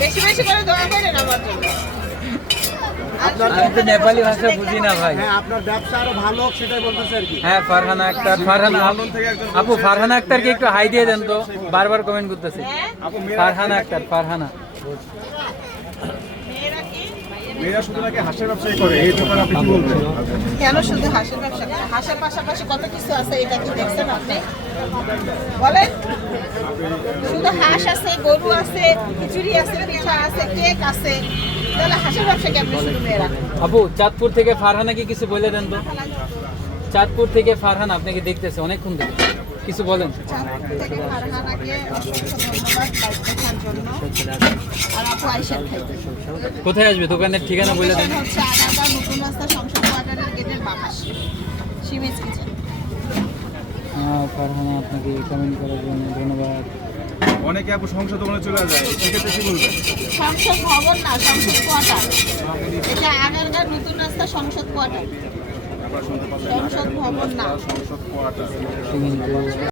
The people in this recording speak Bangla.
বেশি বেশি করে দোয়া করেন আমার জন্য। আমি তো নেপালি ভাষা বুঝি না ভাই। হ্যাঁ, আপনার ব্যবসা আরো ভালো হোক সেটাই বলতেছে আর কি। হ্যাঁ, ফারহানা আক্তার, ফারহানা আপু, ফারহানা আক্তারকে একটু হাই দিয়ে দেন তো, বারবার কমেন্ট করতেছে। ফারহানা আক্তার, ফারহানা। মেয়েরা কি মেয়েরা শুধু নাকি হাঁসের ব্যবসায় করে, এই ব্যাপারে আপনি কি বলবেন? কেন শুধু হাঁসের ব্যবসা করে? হাঁসের পাশাপাশি কত কিছু আছে, এটা কি দেখছেন আপনি? বলেন, শুধু হাঁস আছে, গরু আছে, খিচুড়ি আছে, পিঠা আছে, কেক আছে, তাহলে হাঁসের ব্যবসা কেমন শুধু মেয়েরা? আপু, চাঁদপুর থেকে ফারহানাকে কিছু বলে দেন তো। চাঁদপুর থেকে ফারহান আপনাকে দেখতেছে অনেকক্ষণ ধরে, কিছু বলেন। চাঁদপুর থেকে ফারহানাকে অসংখ্য ধন্যবাদ লাইভ দেখার জন্য। আর আপু আইসেন খাইতে। কোথায় আসবে, দোকানের ঠিকানা বলে দেন। লোকেশন হচ্ছে আগারগাঁও নতুন রাস্তা সংসদ কোয়ার্টারের গেটের বাম পাশে, সিমেজ কিচেন। ফারহানা, আপনাকে কমেন্ট করার জন্য ধন্যবাদ। অনেকে আপু সংসদ ভবনে চলে যায়, সেক্ষেত্রে কি বলবেন? সংসদ ভবন না, সংসদ কোয়ার্টার। এটা আগারগাঁও নতুন রাস্তা সংসদ কোয়ার্টার, সংসদ ভবন না। সংসদ কোয়ার্টার।